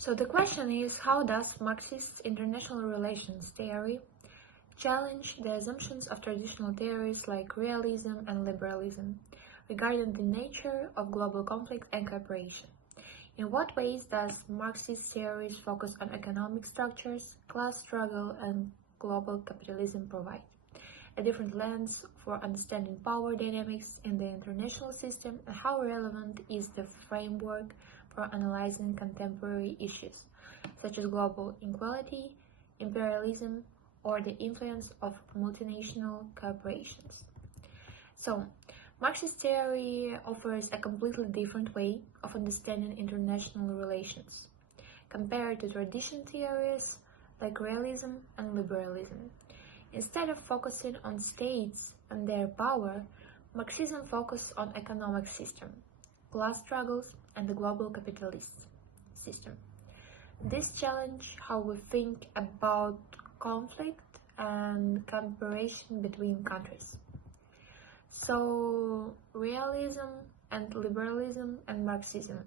So the question is, how does Marxist international relations theory challenge the assumptions of traditional theories like realism and liberalism regarding the nature of global conflict and cooperation? In what ways does Marxist theories focus on economic structures, class struggle, and global capitalism provide a different lens for understanding power dynamics in the international system, and how relevant is the framework for analyzing contemporary issues, such as global inequality, imperialism, or the influence of multinational corporations? So, Marxist theory offers a completely different way of understanding international relations compared to traditional theories like realism and liberalism. Instead of focusing on states and their power, Marxism focuses on economic system, class struggles, and the global capitalist system. This challenges how we think about conflict and cooperation between countries. So, realism and liberalism and Marxism.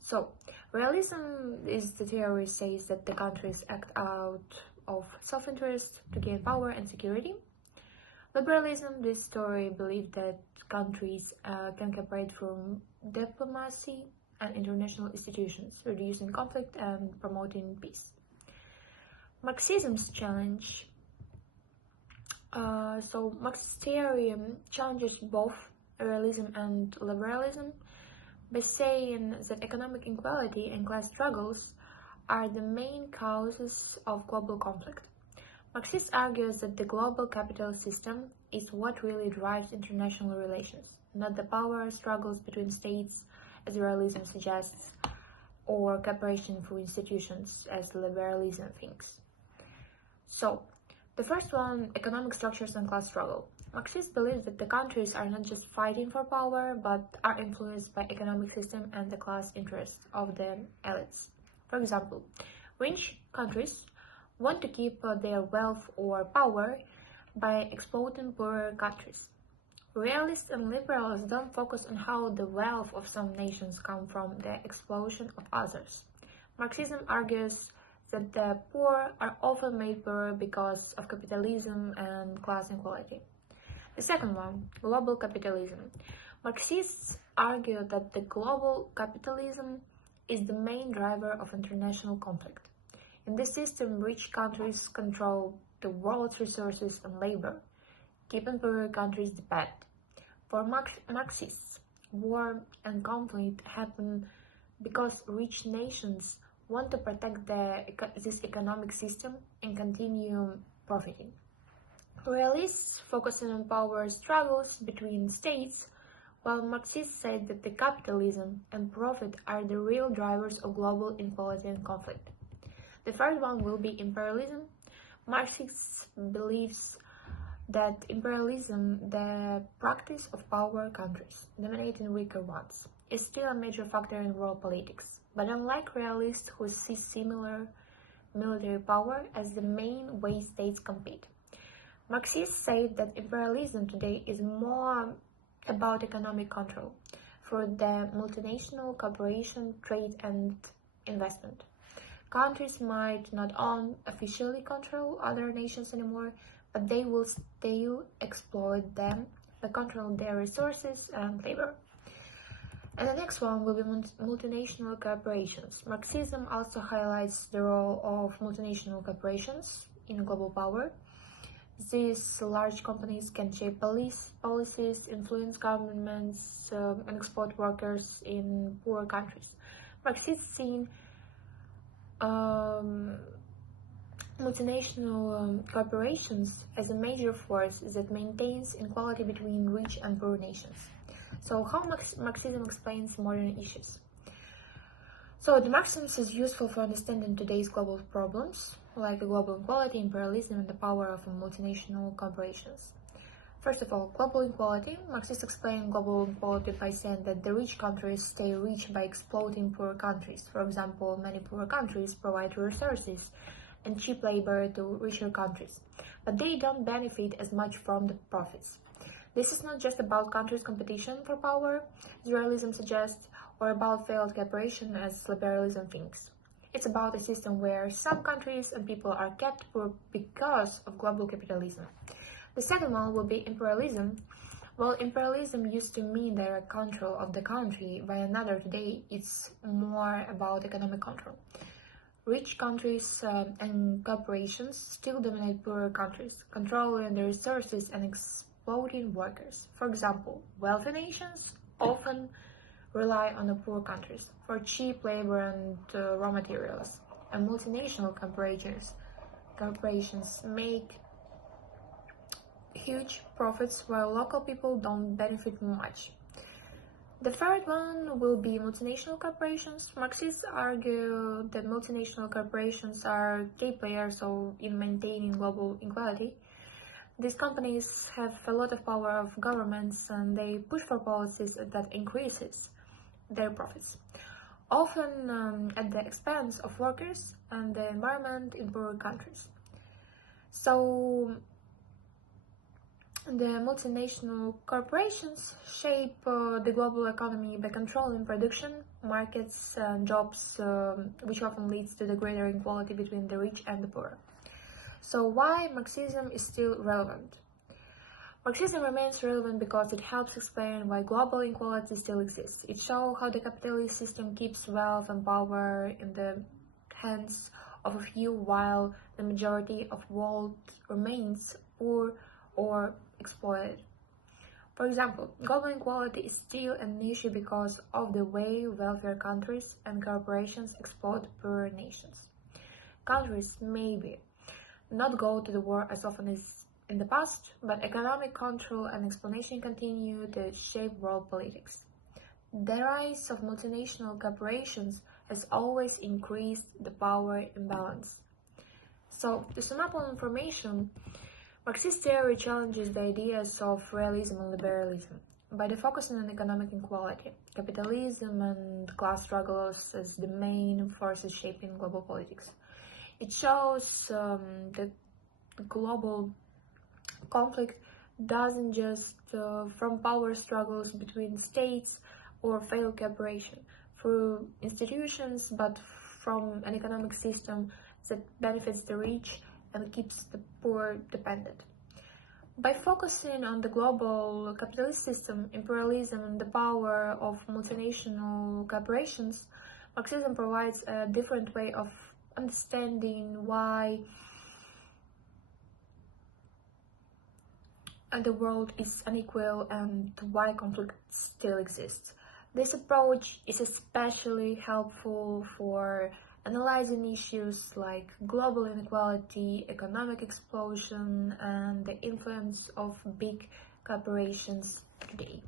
So, realism is the theory says that the countries act out of self-interest to gain power and security. Liberalism, this story believes that countries can cooperate through diplomacy and international institutions, reducing conflict and promoting peace. Marxism's challenge. Marxist theory challenges both realism and liberalism by saying that economic inequality and class struggles are the main causes of global conflict. Marxist argues that the global capital system is what really drives international relations, not the power struggles between states, as realism suggests, or cooperation through institutions, as liberalism thinks. So, the first one, economic structures and class struggle. Marxists believe that the countries are not just fighting for power, but are influenced by economic system and the class interests of the elites. For example, rich countries want to keep their wealth or power by exploiting poorer countries. Realists and liberals don't focus on how the wealth of some nations come from the exploitation of others. Marxism argues that the poor are often made poorer because of capitalism and class inequality. The second one, global capitalism. Marxists argue that the global capitalism is the main driver of international conflict. In this system, rich countries control the world's resources and labor, keeping poorer countries dependent. For Marxists, war and conflict happen because rich nations want to protect this economic system and continue profiting. Realists focusing on power struggles between states, while Marxists say that the capitalism and profit are the real drivers of global inequality and conflict. The third one will be imperialism. Marxists believes that imperialism, the practice of power countries dominating weaker ones, is still a major factor in world politics. But unlike realists who see similar military power as the main way states compete, Marxists say that imperialism today is more about economic control through the multinational cooperation, trade, and investment. Countries might not officially control other nations anymore, but they will still exploit them by controlling their resources and labor. And the next one will be multinational corporations. Marxism also highlights the role of multinational corporations in global power. These large companies can shape policies, influence governments, and exploit workers in poor countries. Marxists see multinational corporations as a major force that maintains inequality between rich and poor nations. So how Marxism explains modern issues? So the Marxism is useful for understanding today's global problems, like global inequality, imperialism, and the power of multinational corporations. First of all, global inequality. Marxists explain global inequality by saying that the rich countries stay rich by exploiting poor countries. For example, many poor countries provide resources and cheap labor to richer countries, but they don't benefit as much from the profits. This is not just about countries' competition for power, as realism suggests, or about failed cooperation, as liberalism thinks. It's about a system where some countries and people are kept poor because of global capitalism. The second one will be imperialism. While imperialism used to mean direct control of the country by another, today it's more about economic control. Rich countries and corporations still dominate poorer countries, controlling the resources and exploiting workers. For example, wealthy nations often rely on the poor countries for cheap labor and raw materials, and multinational corporations make huge profits while local people don't benefit much. The third one will be multinational corporations. Marxists argue that multinational corporations are key players in maintaining global equality. These companies have a lot of power of governments and they push for policies that increases their profits, often at the expense of workers and the environment in poorer countries. So the multinational corporations shape the global economy by controlling production, markets, and jobs, which often leads to the greater inequality between the rich and the poor. So why Marxism is still relevant? Marxism remains relevant because it helps explain why global inequality still exists. It shows how the capitalist system keeps wealth and power in the hands of a few while the majority of the world remains poor or exploited. For example, global inequality is still an issue because of the way wealthier countries and corporations exploit poorer nations. Countries maybe not go to the war as often as in the past, but economic control and exploitation continue to shape world politics. The rise of multinational corporations has always increased the power imbalance. So, to sum up all information, Marxist theory challenges the ideas of realism and liberalism by focusing on economic inequality, capitalism, and class struggles as the main forces shaping global politics. It shows that global conflict doesn't just from power struggles between states or failed cooperation through institutions, but from an economic system that benefits the rich and keeps the poor dependent. By focusing on the global capitalist system, imperialism, and the power of multinational corporations, Marxism provides a different way of understanding why the world is unequal and why conflict still exists. This approach is especially helpful for analyzing issues like global inequality, economic explosion, and the influence of big corporations today.